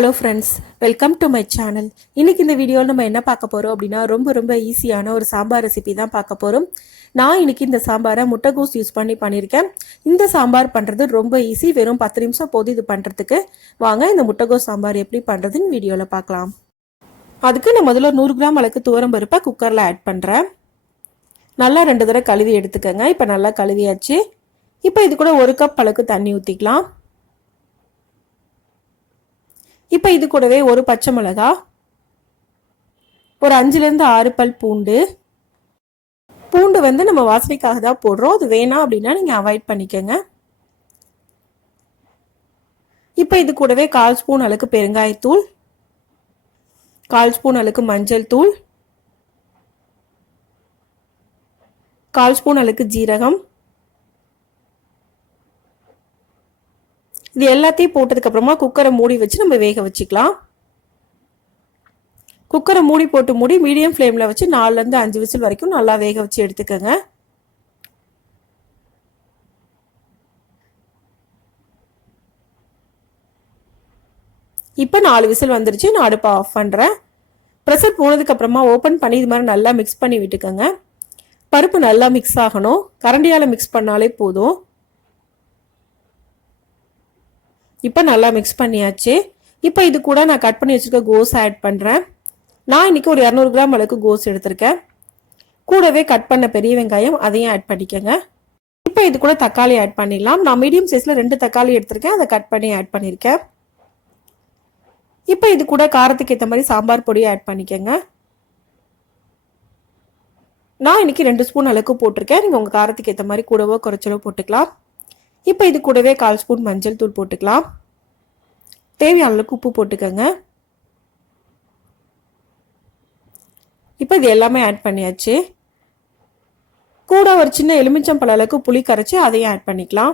Hello friends, welcome to my channel. இன்னைக்கு இந்த வீடியோவில் நம்ம என்ன பார்க்க போகிறோம் அப்படின்னா ரொம்ப ஈஸியான ஒரு சாம்பார் ரெசிபி தான் பார்க்க போகிறோம். நான் இன்னைக்கு இந்த சாம்பாரை முட்டைகோஸ் யூஸ் பண்ணி பண்ணியிருக்கேன். இந்த சாம்பார் பண்ணுறது ரொம்ப ஈஸி, வெறும் 10 நிமிஷம் போது இது பண்ணுறதுக்கு. வாங்க இந்த முட்டைகோஸ் சாம்பார் எப்படி பண்ணுறதுன்னு வீடியோவில் பார்க்கலாம். அதுக்கு நான் முதல்ல 100 கிராம் அளவுக்கு துவரம் பருப்பை குக்கரில் ஆட் பண்ணுறேன். நல்லா 2 தடவை கழுவி எடுத்துக்கோங்க. இப்போ நல்லா கழுவியாச்சு. இப்போ இது கூட 1 கப் அளவுக்கு தண்ணி ஊற்றிக்கலாம். இப்போ இது கூடவே ஒரு பச்சை மிளகா, ஒரு 5லேருந்து 6 பல் பூண்டு. பூண்டு வந்து நம்ம வாசனைக்காக தான் போடுறோம், அது வேணாம் அப்படின்னா நீங்கள் அவாய்ட் பண்ணிக்கோங்க. இப்போ இது கூடவே 1/4 ஸ்பூன் அளவுக்கு பெருங்காயத்தூள், 1/4 ஸ்பூன் அளவுக்கு மஞ்சள் தூள், 1/4 ஸ்பூன் அளவுக்கு ஜீரகம். இது எல்லாத்தையும் போட்டதுக்கு அப்புறமா குக்கரை மூடி வச்சு நம்ம வேக வச்சுக்கலாம். குக்கரை மூடி மீடியம் ஃப்ளேமில் வச்சு 4லேருந்து 5 விசில் வரைக்கும் நல்லா வேக வச்சு எடுத்துக்கோங்க. இப்போ 4 விசில் வந்துருச்சு. நான் அடுப்பை ஆஃப் பண்ணுறேன். ப்ரெஷர் போனதுக்கு அப்புறமா ஓப்பன் பண்ணி இது மாதிரி நல்லா மிக்ஸ் பண்ணி விட்டுக்கோங்க. பருப்பு நல்லா மிக்ஸ் ஆகணும். கரண்டியால் மிக்ஸ் பண்ணாலே போதும். இப்போ நல்லா மிக்ஸ் பண்ணியாச்சு. இப்போ இது கூட நான் கட் பண்ணி வச்சுருக்க கோஸ் ஆட் பண்ணுறேன். நான் இன்றைக்கி ஒரு 200 கிராம் அளவுக்கு கோஸ் எடுத்திருக்கேன். கூடவே கட் பண்ண பெரிய வெங்காயம் அதையும் ஆட் பண்ணிக்கோங்க. இப்போ இது கூட தக்காளி ஆட் பண்ணிடலாம். நான் மீடியம் சைஸில் 2 தக்காளி எடுத்திருக்கேன், அதை கட் பண்ணி ஆட் பண்ணியிருக்கேன். இப்போ இது கூட காரத்துக்கு ஏற்ற மாதிரி சாம்பார் பொடியை ஆட் பண்ணிக்கோங்க. நான் இன்றைக்கி 2 ஸ்பூன் அளவுக்கு போட்டிருக்கேன். நீங்கள் உங்கள் காரத்துக்கு ஏற்ற மாதிரி கூடவோ குறைச்சலோ போட்டுக்கலாம். இப்போ இது கூடவே 1/4 ஸ்பூன் மஞ்சள் தூள் போட்டுக்கலாம். தேவையான அளவுக்கு உப்பு போட்டுக்கோங்க. இப்போ இது எல்லாமே ஆட் பண்ணியாச்சு. கூட ஒரு சின்ன எலுமிச்சம்பழ அளவுக்கு புளி கரைச்சி அதையும் ஆட் பண்ணிக்கலாம்.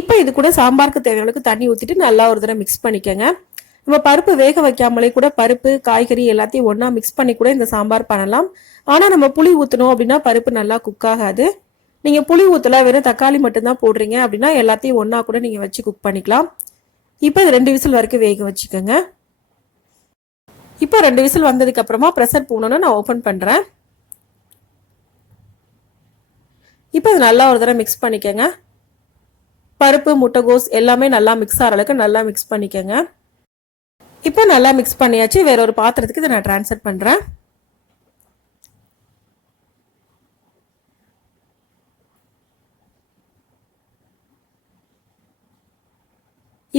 இப்போ இது கூட சாம்பாருக்கு தேவையான அளவுக்கு தண்ணி ஊற்றிட்டு நல்லா ஒரு தடவை மிக்ஸ் பண்ணிக்கோங்க. நம்ம பருப்பு வேக வைக்காமலே கூட பருப்பு காய்கறி எல்லாத்தையும் ஒன்றா மிக்ஸ் பண்ணி கூட இந்த சாம்பார் பண்ணலாம். ஆனால் நம்ம புளி ஊற்றணும் அப்படின்னா பருப்பு நல்லா குக் ஆகாது. நீங்கள் புளி ஊற்றல வெறும் தக்காளி மட்டும்தான் போடுறீங்க அப்படின்னா எல்லாத்தையும் ஒன்றா கூட நீங்கள் வச்சு குக் பண்ணிக்கலாம். இப்போ இது 2 விசில் வரைக்கும் வேக வச்சுக்கோங்க. இப்போ 2 விசில் வந்ததுக்கப்புறமா ப்ரெஷர் போனோன்னா நான் ஓப்பன் பண்ணுறேன். இப்போ இது நல்லா ஒரு தடவை மிக்ஸ் பண்ணிக்கோங்க. பருப்பு முட்டைகோஸ் எல்லாமே நல்லா மிக்ஸ் ஆகிற அளவுக்கு நல்லா மிக்ஸ் பண்ணிக்கோங்க. இப்போ நல்லா மிக்ஸ் பண்ணியாச்சு. வேற ஒரு பாத்திரத்துக்கு இதை நான் ட்ரான்ஸ்ஃபர் பண்ணுறேன்.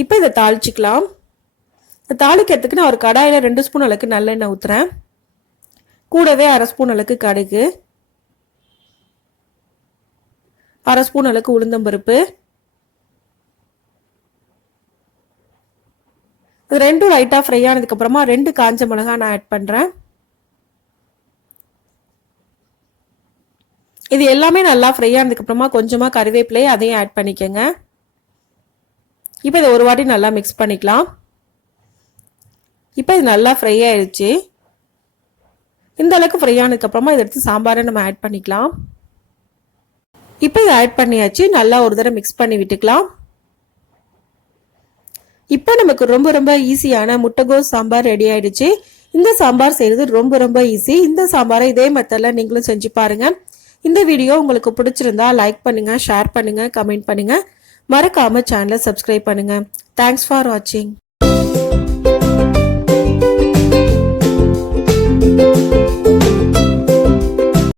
இப்போ இதை தாளிச்சிக்கலாம். தாளிக்கிறதுக்கு நான் ஒரு கடாயில் 2 ஸ்பூன் அளவுக்கு நல்லெண்ணெய் ஊற்றுறேன். கூடவே 1/2 ஸ்பூன் அளவுக்கு கடுகு, 1/2 ஸ்பூன் அளவுக்கு உளுந்தம்பருப்பு, இது 2 லைட்டாக ஃப்ரை ஆனதுக்கப்புறமா 2 காஞ்ச மிளகாய் நான் ஆட் பண்ணுறேன். இது எல்லாமே நல்லா ஃப்ரை ஆனதுக்கப்புறமா கொஞ்சமாக கருவேப்பிலை அதையும் ஆட் பண்ணிக்கோங்க. இப்போ இதை ஒரு வாட்டி நல்லா மிக்ஸ் பண்ணிக்கலாம். இப்போ இது நல்லா ஃப்ரை ஆயிடுச்சு. இந்த அளவுக்கு ஃப்ரை ஆனதுக்கப்புறமா இதை எடுத்து சாம்பாரை நம்ம ஆட் பண்ணிக்கலாம். இப்போ இதை ஆட் பண்ணியாச்சு. நல்லா ஒரு தடவை மிக்ஸ் பண்ணி விட்டுக்கலாம். இப்போ நமக்கு ரொம்ப ஈஸியான முட்டைகோஸ் சாம்பார் ரெடி ஆயிடுச்சு. இந்த சாம்பார் செய்கிறது ரொம்ப ஈஸி. இந்த சாம்பாரை இதே மெத்தடில் நீங்களும் செஞ்சு பாருங்க. இந்த வீடியோ உங்களுக்கு பிடிச்சிருந்தா லைக் பண்ணுங்க, ஷேர் பண்ணுங்க, கமெண்ட் பண்ணுங்க. மறக்காம சேனலை சப்ஸ்கிரைப் பண்ணுங்க. தேங்க்ஸ் ஃபார் வாட்சிங்.